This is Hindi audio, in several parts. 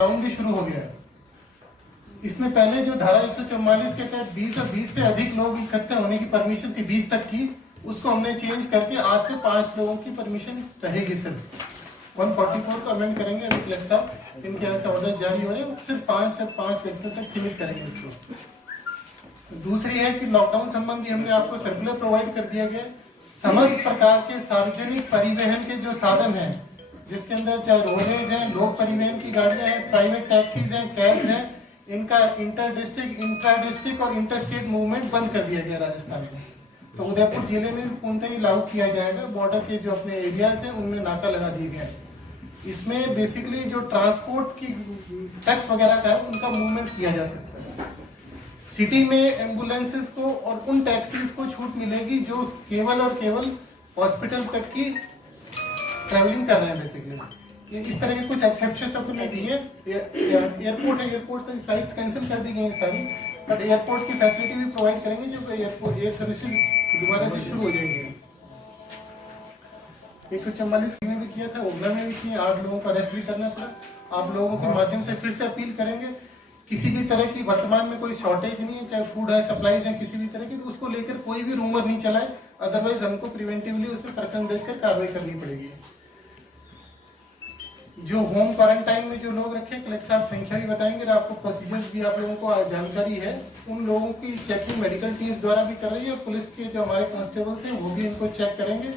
लॉकडाउन भी शुरू हो गया है। इसमें पहले जो धारा 144 के तहत 20 और 20 से अधिक लोग इकट्ठे होने की परमिशन थी 20 तक की, उसको हमने चेंज करके आज से 5 लोगों की परमिशन रहेगी। सिर्फ 144 को अमेंड करेंगे। अभी कलेक्टर साहब इनके यहाँ से ऑर्डर जारी हो रहे हैं, सिर्फ 5 व्यक्तियों तक सीमित करेंगे इसको। दूसरी है कि लॉकडाउन संबंधी हमने आपको सर्कुलर प्रोवाइड कर दिया गया। समस्त प्रकार के सार्वजनिक परिवहन के जो साधन हैं, जिसके अंदर चाहे रोडवेज हैं, लोक परिवहन की गाड़ियां हैं, प्राइवेट टैक्सीज हैं, कैब्स हैं, इनका इंटर डिस्ट्रिक्ट, इंट्रा डिस्ट्रिक्ट और इंटर स्टेट मूवमेंट बंद कर दिया गया राजस्थान में। तो उदयपुर जिले में पूर्णतः ही लागू किया जाएगा। बॉर्डर के जो अपने एरियाज हैं उनमें नाका लगा दिए गए हैं। इसमें बेसिकली जो ट्रांसपोर्ट की टैक्स वगैरह का है उनका मूवमेंट किया जा सकता है। सिटी में एम्बुलेंसेस को और उन टैक्सीज को छूट मिलेगी जो केवल और केवल हॉस्पिटल तक की ट्रैवलिंग कर रहे हैं। बेसिकली ये इस तरह के कुछ एक्सेप्शन सबको नहीं दिए। एयरपोर्ट है, एयरपोर्ट तक फ्लाइट्स कैंसिल कर दी गई हैं सारी, बट एयरपोर्ट की फैसिलिटी भी प्रोवाइड करेंगे जब एयरपोर्ट एयर सर्विसेज दोबारा से शुरू हो जाएंगे। 144 में भी किया था, ओगला में भी किया, 8 लोगों को अरेस्ट भी करना पड़ा। आप लोगों के माध्यम से फिर से अपील करेंगे, किसी भी तरह की वर्तमान में कोई शॉर्टेज नहीं है, चाहे फूड है, सप्लाईज है, किसी भी तरह की, तो उसको लेकर कोई भी रूमर नहीं चलाए। अदरवाइज हमको प्रिवेंटिवली उस पर प्रकरण दर्ज कर कार्रवाई करनी पड़ेगी। जो होम क्वारंटाइन में जो लोग रखे, कलेक्टर साहब संख्या भी बताएंगे और आपको प्रोसीजर्स भी आप लोगों को जानकारी है। उन लोगों की चेकिंग मेडिकल टीम्स द्वारा भी कर रही है और पुलिस के जो हमारे कांस्टेबल्स हैं वो भी इनको चेक करेंगे।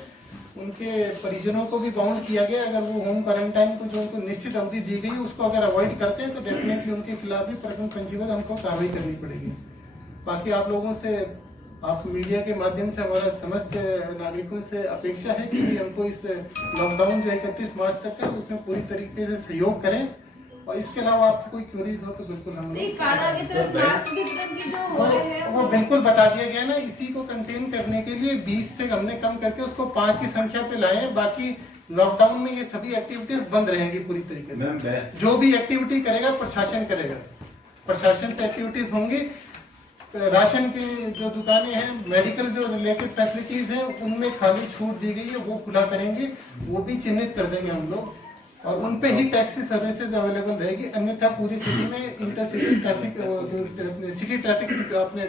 उनके परिजनों को भी बाउंड किया गया। अगर वो होम क्वारंटाइन को जो उनको निश्चित अवधि दी गई उसको अगर अवॉइड करते हैं तो डेफिनेटली उनके खिलाफ भी प्रकरण पंजीबद्ध हमको कार्रवाई करनी पड़ेगी। बाकी आप लोगों से, आप मीडिया के माध्यम से हमारा समस्त नागरिकों से अपेक्षा है कि हमको इस लॉकडाउन जो 31 मार्च तक है उसमें पूरी तरीके से सहयोग करें। और इसके अलावा आपकी कोई क्वेरीज हो तो बिल्कुल हम वो बिल्कुल बता दिया गया ना। इसी को कंटेन करने के लिए 20 से हमने कम करके उसको 5 की संख्या पे लाए हैं। बाकी लॉकडाउन में ये सभी एक्टिविटीज बंद रहेंगी पूरी तरीके से। जो भी एक्टिविटी करेगा प्रशासन करेगा, प्रशासन से एक्टिविटीज होंगी। राशन की जो दुकानें हैं, मेडिकल जो रिलेटेड फैसिलिटीज हैं, उनमें खाली छूट दी गई है, वो खुला करेंगे, वो भी चिन्हित कर देंगे हम लोग और उन पे ही टैक्सी सर्विसेज अवेलेबल रहेगी। अन्यथा पूरी सिटी में इंटरसिटी ट्रैफिक, जो सिटी ट्रैफिक अपने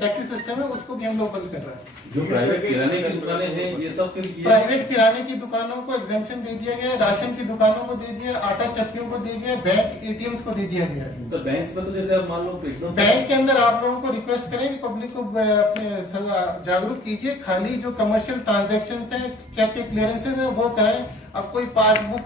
टैक्सी सिस्टम है उसको भी हम लोग बंद कर रहे हैं। जो प्राइवेट किराने की दुकानें हैं ये सब प्राइवेट किराने की दुकानों को एग्जेम्पशन दे दिया गया है, राशन की दुकानों को दे दिया, आटा चक्कियों को दे दिया, बैंक एटीएम्स को दे दिया गया है। सर बैंक में तो जैसे आप मान लो बैंक के अंदर आप लोगों को रिक्वेस्ट करें कि पब्लिक को अपने जागरूक कीजिए, खाली जो कमर्शियल ट्रांजैक्शंस हैं, चेक के क्लियरेंसेज हैं वो कराएं। अब कोई पासबुक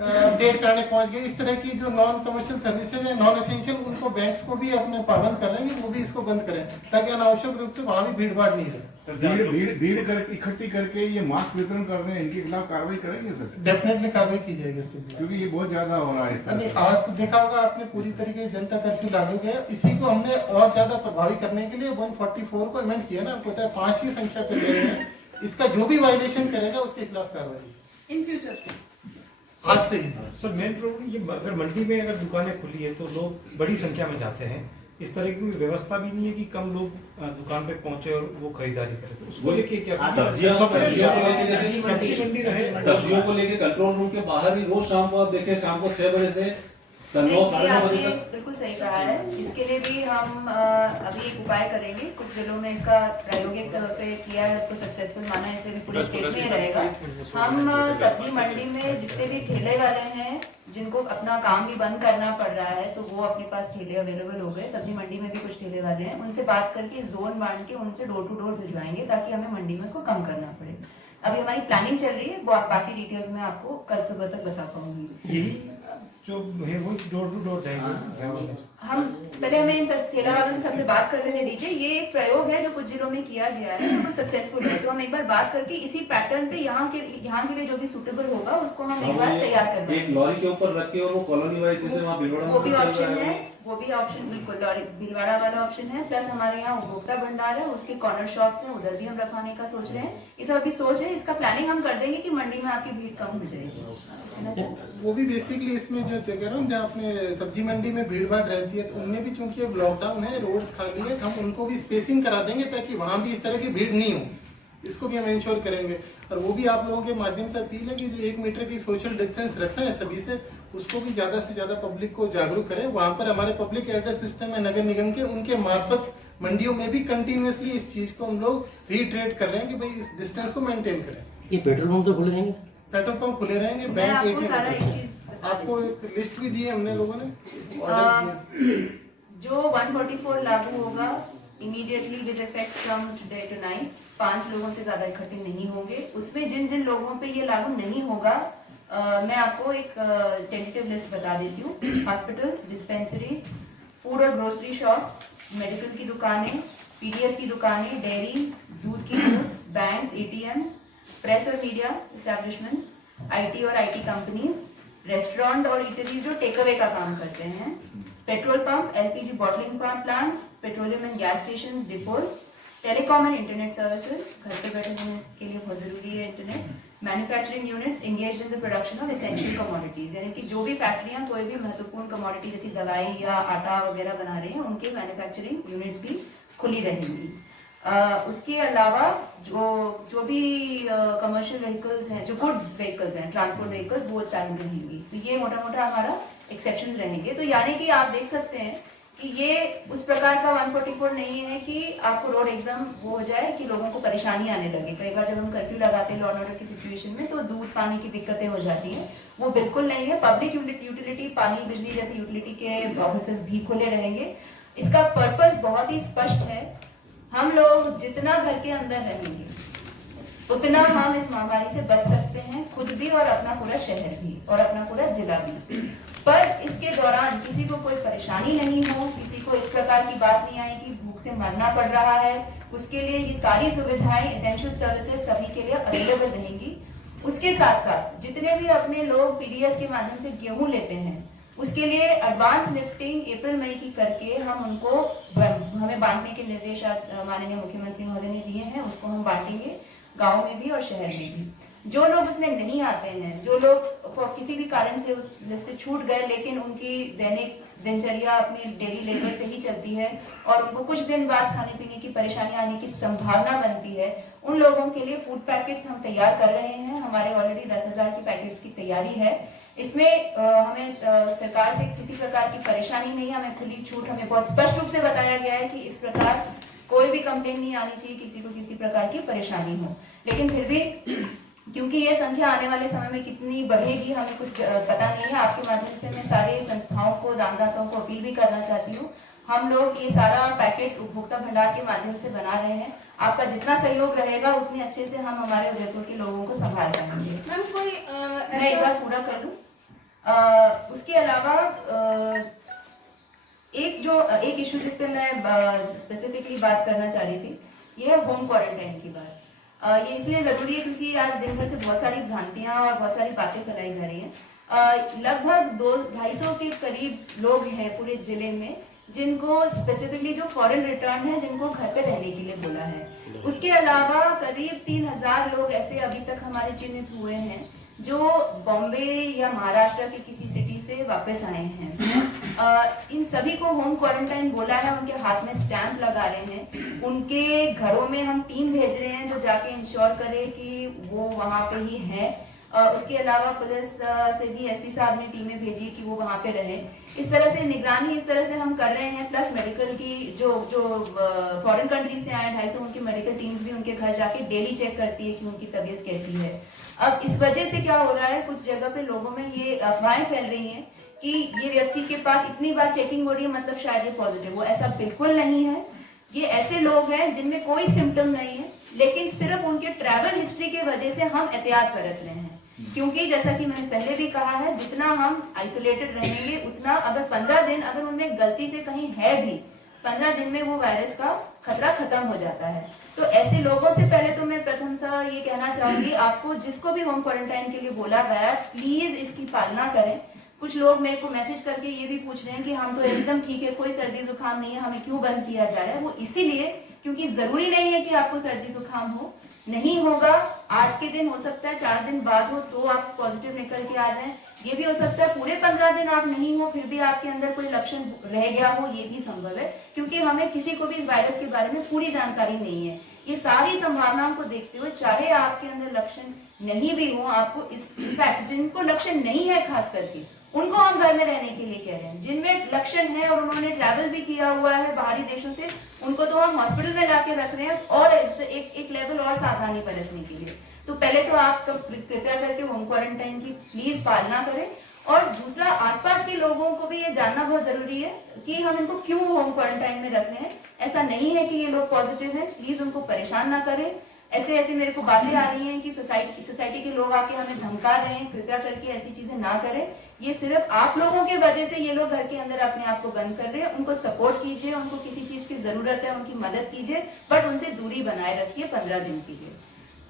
अपडेट करने पहुंच गए, इस तरह की जो नॉन कमर्शियल सर्विसेज है, नॉन एसेंशियल, उनको बैंक्स को भी अपने पाबंद कर रहे हैं, वो भी इसको बंद करें ताकि अनावश्यक रूप से वहां भी भीड़ भाड़ नहीं है। भीड़ करके इकट्ठी करके ये मास्क वितरण कर रहे हैं, इनके खिलाफ कार्रवाई करेंगे सर? डेफिनेटली कार्रवाई की जाएगी इसके खिलाफ, क्योंकि ये बहुत ज्यादा हो रहा है। आज तो देखा होगा आपने पूरी तरीके से जनता कर्फ्यू लागू किया। इसी को हमने और ज्यादा प्रभावी करने के लिए 144 को अमेंड किया ना। आपको पता है 5 की संख्या पे ले रहे हैं। इसका जो भी वायलेशन करेगा उसके खिलाफ कार्रवाई इन फ्यूचर आज से ही। सर मेन प्रॉब्लम ये, अगर मंडी में अगर दुकानें खुली है तो लोग बड़ी संख्या में जाते हैं, इस तरह की व्यवस्था भी नहीं है कि कम लोग दुकान पे पहुंचे और वो खरीदारी करें। तो उसको लेके क्या सब्जियों को लेके कंट्रोल रूम के बाहर ही रोज शाम को आप देखें, शाम को 6 बजे से 9 साढ़े 9 बजे तक। बिल्कुल सही कहा है। इसके लिए भी हम अभी एक उपाय करेंगे। कुछ जिलों में इसका प्रायोगिक तौर पे किया है, उसको सक्सेसफुल माना है, इसलिए भी पूरे स्टेट में ही रहेगा। हम सब्जी मंडी में जितने भी ठेले वाले हैं जिनको अपना काम भी बंद करना पड़ रहा है, तो वो अपने पास ठेले अवेलेबल हो गए। सब्जी मंडी में भी कुछ ठेले वाले हैं, उनसे बात करके जोन बांट के उनसे डोर टू डोर भिजवाएंगे ताकि हमें मंडी में उसको कम करना पड़े। अभी हमारी प्लानिंग चल रही है, वो बाकी डिटेल्स में आपको कल सुबह तक बता पाऊंगी। यही जो है वो डोर टू डोर जाएंगे। हम पहले हमें इन ठेला वालों से सबसे बात कर लेने दीजिए। ये एक प्रयोग है जो कुछ जिलों में किया गया है, वो सक्सेसफुल है। तो हम एक बार बात करके इसी पैटर्न पे यहाँ के लिए जो भी सुटेबल होगा उसको हम एक बार तैयार कर एक लॉरी के ऊपर रख के और वो कॉलोनी वाइज जैसे वहाँ भीलवाड़ा, वो भी ऑप्शन है, वो भी ऑप्शन बिल्कुल भीलवाड़ा वाला ऑप्शन है। प्लस हमारे यहाँ उपभोक्ता भंडार है, उसके कॉर्नर शॉप्स हैं, उधर भी हम रखवाने का सोच रहे हैं। ये सब अभी सोच है, इसका प्लानिंग हम कर देंगे कि मंडी में आपकी भीड़ कम हो जाएगी। वो भी बेसिकली इसमें जो कह रहा हूँ, जहाँ अपने सब्जी मंडी में भीड़ भाड़ रहती है तो उनमें भी चूंकि अब लॉकडाउन है, रोड्स खाली है, हम उनको भी स्पेसिंग करा देंगे ताकि वहां भी इस तरह की भीड़ नहीं हो। इसको भी हम इंश्योर करेंगे। और वो भी आप लोगों के माध्यम से अपील है कि जो 1 मीटर की सोशल डिस्टेंस रखना है सभी से, उसको भी ज्यादा से ज्यादा पब्लिक को जागरूक करें। वहां पर हमारे पब्लिक एड्रेस सिस्टम है नगर निगम के, उनके मार्फत मंडियों में भी कंटिन्यूअसली इस चीज को हम लोग रीट्रेट कर रहे हैं कि भाई इस डिस्टेंस को मेंटेन करें। ये पेट्रोल पंप तो खुले रहेंगे? पेट्रोल पंप खुले रहेंगे, मैं बैंक आपको ATM सारा एक खुले। चीज बता आपको एक लिस्ट भी दी है हमने लोगों ने, ऑर्डर्स दिए। जो 144 लागू होगा immediately with effect from today tonight, 5 लोगों से ज्यादा इकट्ठे नहीं होंगे। उसमें जिन जिन लोगों पे ये लागू नहीं होगा, मैं आपको एक टेंटेटिव लिस्ट बता देती हूँ। हॉस्पिटल्स, डिस्पेंसरीज, फूड और ग्रोसरी शॉप्स, मेडिकल की दुकानें, पीडीएस की दुकानें, डेयरी, दूध की बूथ्स, बैंक्स, ATMs, प्रेस और मीडिया एस्टैब्लिशमेंट्स, IT और IT कंपनीज, रेस्टोरेंट और इटरीज जो टेक अवे का काम करते हैं, petrol pump, LPG bottling plants, petroleum and gas stations, depots, telecom and internet services, घर पे बैठे रहने के लिए बहुत जरूरी है internet, manufacturing units engaged in the production of essential commodities, यानी कि जो भी फैक्ट्रियां कोई भी महत्वपूर्ण कमोडिटी जैसी दवाई या आटा वगैरह बना रहे हैं, उनके मैन्युफैक्चरिंग यूनिट्स भी खुली रहेंगी। उसके अलावा जो भी कमर्शियल व्हीकल्स हैं, जो गुड्स व्हीकल्स हैं, ट्रांसपोर्ट व्हीकल्स, वो चालू रहेंगी। तो ये मोटा मोटा हमारा एक्सेप्शंस रहेंगे। तो यानी कि आप देख सकते हैं कि ये उस प्रकार का 144 नहीं है कि आपको रोड एकदम वो हो जाए कि लोगों को परेशानी आने लगे। कई बार जब हम कर्फ्यू लगाते हैं लॉ एंड ऑर्डर की सिचुएशन में, तो दूध पानी की दिक्कतें हो जाती हैं। वो बिल्कुल नहीं है। पब्लिक यूटिलिटी, पानी बिजली जैसी यूटिलिटी के ऑफिसेज भी खुले रहेंगे। इसका पर्पस बहुत ही स्पष्ट है। हम लोग जितना घर के अंदर रहेंगे उतना हम इस महामारी से बच सकते हैं, खुद भी और अपना पूरा शहर भी और अपना पूरा जिला भी। पर इसके दौरान किसी को कोई परेशानी नहीं हो, किसी को इस प्रकार की बात नहीं आई कि भूख से मरना पड़ रहा है, उसके लिए ये सारी सुविधाएं, एसेंशियल सर्विसेज सभी के लिए अवेलेबल रहेंगी। उसके साथ साथ जितने भी अपने लोग पीडीएस के माध्यम से गेहूं लेते हैं, उसके लिए एडवांस लिफ्टिंग अप्रैल मई की करके हम उनको, हमें बांटने के निर्देश माननीय मुख्यमंत्री महोदय ने दिए हैं, उसको हम बांटेंगे गांव में भी और शहर में भी। जो लोग उसमें नहीं आते हैं, जो लोग किसी भी कारण से उस लिस्ट से छूट गए लेकिन उनकी दैनिक दिनचर्या अपनी डेली लेबर से ही चलती है और उनको कुछ दिन बाद खाने पीने की परेशानी आने की संभावना बनती है, उन लोगों के लिए फूड पैकेट्स हम तैयार कर रहे हैं। हमारे ऑलरेडी 10,000 की पैकेट्स की तैयारी है। इसमें हमें सरकार से किसी प्रकार की परेशानी नहीं है, हमें खुली छूट, हमें बहुत स्पष्ट रूप से बताया गया है कि इस प्रकार कोई भी कंप्लेंट नहीं आनी चाहिए, किसी को किसी प्रकार की परेशानी हो। लेकिन फिर भी क्योंकि ये संख्या आने वाले समय में कितनी बढ़ेगी हमें कुछ पता नहीं है, आपके माध्यम से मैं सारे संस्थाओं को, दानदाताओं को अपील भी करना चाहती हूँ। हम लोग ये सारा पैकेट्स उपभोक्ता भंडार के माध्यम से बना रहे हैं। आपका जितना सहयोग रहेगा उतने अच्छे से हम हमारे उदयपुर के लोगों को संभाल पाएंगे। मैम कोई मैं एक बार पूरा कर लूं। उसके अलावा एक इशू जिस पे मैं स्पेसिफिकली बात करना चाह रही थी, ये है होम क्वारंटाइन की बात। ये इसलिए जरूरी है क्योंकि आज दिन भर से बहुत सारी भ्रांतियां और बहुत सारी बातें फैलाई जा रही हैं। लगभग 200-250 के करीब लोग हैं पूरे जिले में जिनको स्पेसिफिकली जो फॉरेन रिटर्न है, जिनको घर पे रहने के लिए बोला है। उसके अलावा करीब 3000 लोग ऐसे अभी तक हमारे चिन्हित हुए हैं जो बॉम्बे या महाराष्ट्र के किसी सिटी से वापस आए हैं। इन सभी को होम क्वारंटाइन बोला है, उनके हाथ में स्टैंप लगा रहे हैं, उनके घरों में हम टीम भेज रहे हैं जो जाके इंश्योर करे कि वो वहां पे ही है। उसके अलावा पुलिस से भी एसपी साहब ने टीमें भेजी कि वो वहां पे रहे। इस तरह से निगरानी इस तरह से हम कर रहे हैं। प्लस मेडिकल की जो फॉरेन कंट्रीज से आए 250 उनकी मेडिकल टीम्स भी उनके घर जाके डेली चेक करती है कि उनकी तबीयत कैसी है। अब इस वजह से क्या हो रहा है, कुछ जगह पे लोगों में ये अफवाहें फैल रही हैं कि ये व्यक्ति के पास इतनी बार चेकिंग हो रही है मतलब शायद ये पॉजिटिव हो। ऐसा बिल्कुल नहीं है। ये ऐसे लोग हैं जिनमें कोई सिम्टम नहीं है, लेकिन सिर्फ उनके ट्रैवल हिस्ट्री की वजह से हम एहतियात बरत रहे हैं। क्योंकि जैसा कि मैंने पहले भी कहा है, जितना हम आइसोलेटेड रहेंगे उतना, अगर 15 दिन अगर उनमें गलती से कहीं है भी, 15 दिन में वो वायरस का खतरा खत्म हो जाता है। तो ऐसे लोगों से पहले तो मैं प्रथमतः ये कहना चाहूंगी, आपको जिसको भी होम क्वारंटाइन के लिए बोला गया, प्लीज इसकी पालना करें। कुछ लोग मेरे को मैसेज करके ये भी पूछ रहे हैं कि हम तो एकदम ठीक है, कोई सर्दी जुकाम नहीं है, हमें क्यों बंद किया जा रहा है। वो इसीलिए क्योंकि जरूरी नहीं है कि आपको सर्दी जुकाम हो, नहीं होगा। आज के दिन हो सकता है 4 दिन बाद हो तो आप पॉजिटिव निकल के आ जाएं। ये भी हो सकता है पूरे 15 दिन आप नहीं हो फिर भी आपके अंदर कोई लक्षण रह गया हो, ये भी संभव है। क्योंकि हमें किसी को भी इस वायरस के बारे में पूरी जानकारी नहीं है। ये सारी संभावनाओं को देखते हुए, चाहे आपके अंदर लक्षण नहीं भी हो, आपको इस इनफैक्ट जिनको लक्षण नहीं है खास करके उनको हम घर में रहने के लिए कह रहे हैं। जिनमें लक्षण है और उन्होंने ट्रैवल भी किया हुआ है बाहरी देशों से, उनको तो हम हॉस्पिटल में लाके रख रहे हैं और एक लेवल और सावधानी बरतने के लिए। तो पहले तो आप कृपया करके होम क्वारंटाइन की प्लीज पालना करें, और दूसरा आसपास के लोगों को भी ये जानना बहुत जरूरी है कि हम इनको क्यों होम क्वारंटाइन में रख रहे हैं। ऐसा नहीं है कि ये लोग पॉजिटिव हैं, प्लीज उनको परेशान ना करें। ऐसे मेरे को बातें आ रही हैं कि सोसाइटी के लोग आके हमें धमका रहे हैं, कृपया करके ऐसी चीजें ना करें। ये सिर्फ आप लोगों की वजह से ये लोग घर के अंदर अपने आप को बंद कर रहे हैं। उनको सपोर्ट कीजिए, उनको किसी चीज की जरूरत है उनकी मदद कीजिए, बट उनसे दूरी बनाए रखिए 15 दिन के लिए।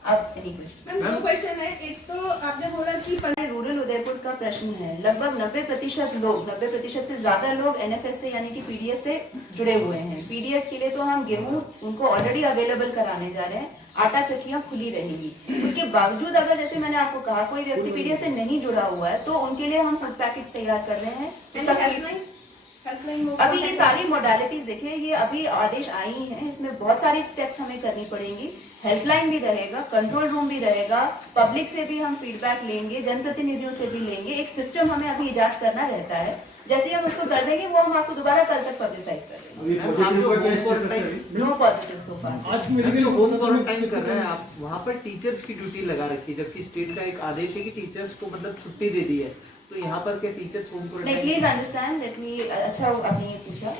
अब एनी क्वेश्चन? मैम, दो क्वेश्चन है। एक तो आपने बोला कि रूरल उदयपुर का प्रश्न है, लगभग 90% लोग, 90% से ज्यादा लोग एनएफएस से यानी कि पीडीएस से जुड़े हुए हैं। पीडीएस के लिए तो हम गेहूं उनको ऑलरेडी अवेलेबल कराने जा रहे हैं, आटा चक्कियां खुली रहेंगी। उसके बावजूद अगर जैसे मैंने आपको कहा कोई व्यक्ति पीडीएस से नहीं जुड़ा हुआ है तो उनके लिए हम फूड पैकेट्स तैयार कर रहे हैं। हेल्पलाइन अभी ये सारी मोडालिटीज देखिए, ये अभी आदेश आई हैं, इसमें बहुत सारी स्टेप्स हमें करनी पड़ेंगी। हेल्पलाइन भी रहेगा, कंट्रोल रूम भी रहेगा, पब्लिक से भी हम फीडबैक लेंगे, जनप्रतिनिधियों से भी लेंगे। एक सिस्टम हमें अभी इजाद करना रहता है, जैसे हम उसको कर देंगे वो हम आपको दोबारा कल तक पब्लिसाइज कर देंगे। नो पॉजिटिव सो फार। आज मेडिकल होम क्वारंटाइन कर रहे हैं आप, वहाँ पर टीचर्स की ड्यूटी लगा रखी है, जबकि स्टेट का एक आदेश है कि टीचर्स को मतलब छुट्टी दे दी है, तो यहाँ पर क्या टीचर्स होम नहीं, quarantine? Please understand, let me, अच्छा आपने ये पूछा,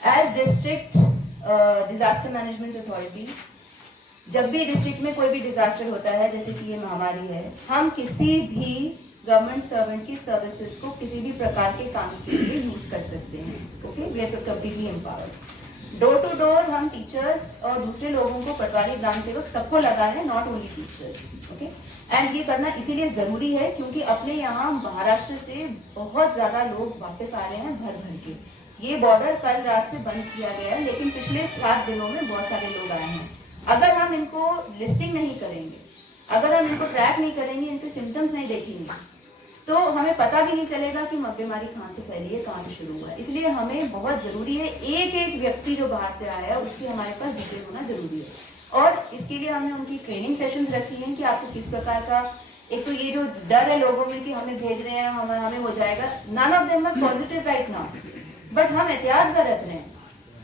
as district disaster management authority, जब भी डिस्ट्रिक्ट में कोई भी डिजास्टर होता है जैसे कि ये महामारी है, हम किसी भी गवर्नमेंट सर्वेंट की सर्विसेज को किसी भी प्रकार के काम के लिए यूज कर सकते हैं। Okay, we are completely empowered. Door to door हम टीचर्स और दूसरे लोगों को, पटवारी, ग्राम सेवक, सबको लगा रहे हैं, not only teachers. Okay, and ये करना इसीलिए जरूरी है क्योंकि अपने यहाँ महाराष्ट्र से बहुत ज्यादा लोग वापस आ रहे हैं भर भर के। ये बॉर्डर कल रात से बंद किया गया है, लेकिन पिछले 7 दिनों में बहुत सारे लोग आए हैं। अगर हम इनको लिस्टिंग नहीं करेंगे, अगर हम इनको ट्रैक नहीं करेंगे, इनके सिम्टम्स नहीं देखेंगे, तो हमें पता भी नहीं चलेगा कि बीमारी कहाँ से फैली है, कहाँ से शुरू हुआ है। इसलिए हमें बहुत जरूरी है, एक एक व्यक्ति जो बाहर से आया है उसकी हमारे पास डिटेल होना जरूरी है। और इसके लिए हमने उनकी ट्रेनिंग सेशंस रखी हैं कि आपको किस प्रकार का, एक तो ये जो डर है लोगों में कि हमें भेज रहे हैं, हमें हो जाएगा, none of them are positive right now, but हम एहतियात बरत रहे हैं,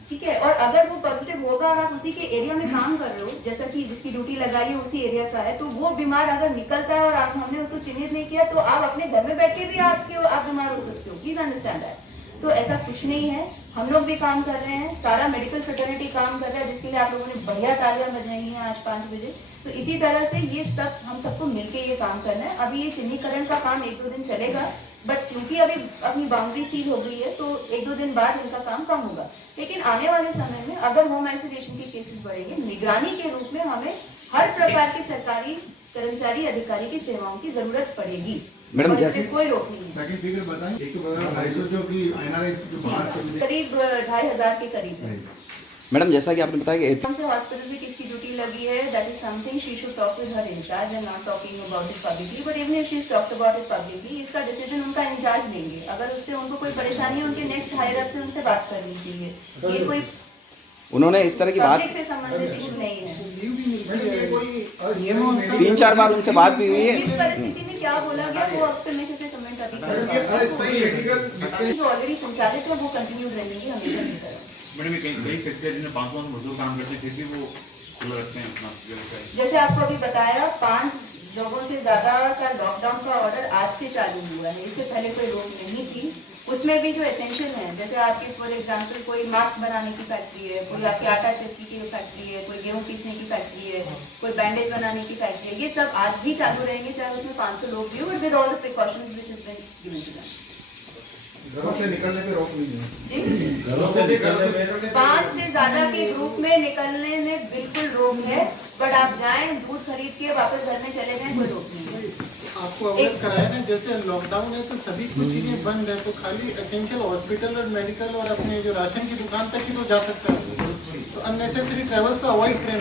ठीक है। और अगर वो पॉजिटिव होगा और आप उसी के एरिया में काम कर रहे हो, जैसा कि जिसकी ड्यूटी लगाई है उसी एरिया का है, तो वो बीमार अगर निकलता है और हमने उसको चिन्हित नहीं किया तो आप अपने घर में बैठ के भी आप बीमार हो सकते हो। Please understand that. तो ऐसा कुछ नहीं है, हम लोग भी काम कर रहे हैं, सारा मेडिकल फ्रेटर्निटी काम कर रहा है, जिसके लिए आप लोगों ने बढ़िया तालियां बजाई हैं आज 5 बजे। तो इसी तरह से ये सब हम सबको मिलके ये काम करना है। अभी ये चिन्हीकरण का काम 1-2 दिन चलेगा, बट क्योंकि अभी अपनी बाउंड्री सील हो गई है तो 1-2 दिन बाद इनका काम कम होगा। लेकिन आने वाले समय में अगर होम आइसोलेशन के केसेस बढ़ेंगे, निगरानी के रूप में हमें हर प्रकार के सरकारी कर्मचारी अधिकारी की सेवाओं की जरूरत पड़ेगी। मैडम, और जैसे इसमें कोई रोक नहीं है। सेकंड फिगर बताएं। एक तो बता रहा हूं जो कि एनआरआई जो बाहर से जी, करीब 2500 के करीब है। मैडम, जैसा कि आपने बताया कि कौन से हॉस्पिटल से किसकी ड्यूटी लगी है, that is something she should talk with her in charge and not talking about it publicly, but even if she is talked about it publicly, इसका डिसीजन उनका इंचार्ज लेंगे। अगर उससे उनको कोई परेशानी है, उनके नेक्स्ट हायर अप से उनसे बात करनी चाहिए। ये कोई उन्होंने इस तरह की बात पब्लिक से संबंधित इशू नहीं है। 3-4 बार उनसे बात भी हुई है। इस परिस्थिति में क्या बोला गया वो उस पर मैं किसी कमेंट अभी कर, जो ऑलरेडी संचालित है वो कंटिन्यू रहेंगी हमेशा की तरह। मैडम, कई फैक्ट्री जिनमें 500 मजदूर काम करते हैं फिर भी वो खुला रखते हैं अपना व्यवसाय। जैसे आपको अभी बताया, 5 लोगों से ज्यादा का लॉकडाउन का ऑर्डर आज से चालू हुआ है, इससे पहले कोई रोक नहीं थी। उसमें भी जो एसेंशियल है, जैसे आपके फॉर एग्जांपल कोई मास्क बनाने की फैक्ट्री है, कोई आपकी आटा चक्की की फैक्ट्री है, कोई गेहूं पीसने की फैक्ट्री है, कोई बैंडेज बनाने की फैक्ट्री है, ये सब आज भी चालू रहेंगे, चाहे उसमें 500 लोग भी हो, but with all the precautions which is been given to them. घरों से निकलने पे रोक नहीं है जी, घरों से निकलने में 5 से ज्यादा के ग्रुप में निकलने में बिल्कुल रोक है, बट आप जाएं दूध खरीद के वापस घर में चले जाएं, कोई रोक नहीं है। आपको अवगत कराया ना, जैसे लॉकडाउन है तो सभी कुछ चीजें बंद है, तो खाली एसेंशियल हॉस्पिटल और मेडिकल और अपने जो राशन की दुकान तक ही तो जा सकता है। तो अननेसेसरी ट्रेवल्स को अवॉइड करें।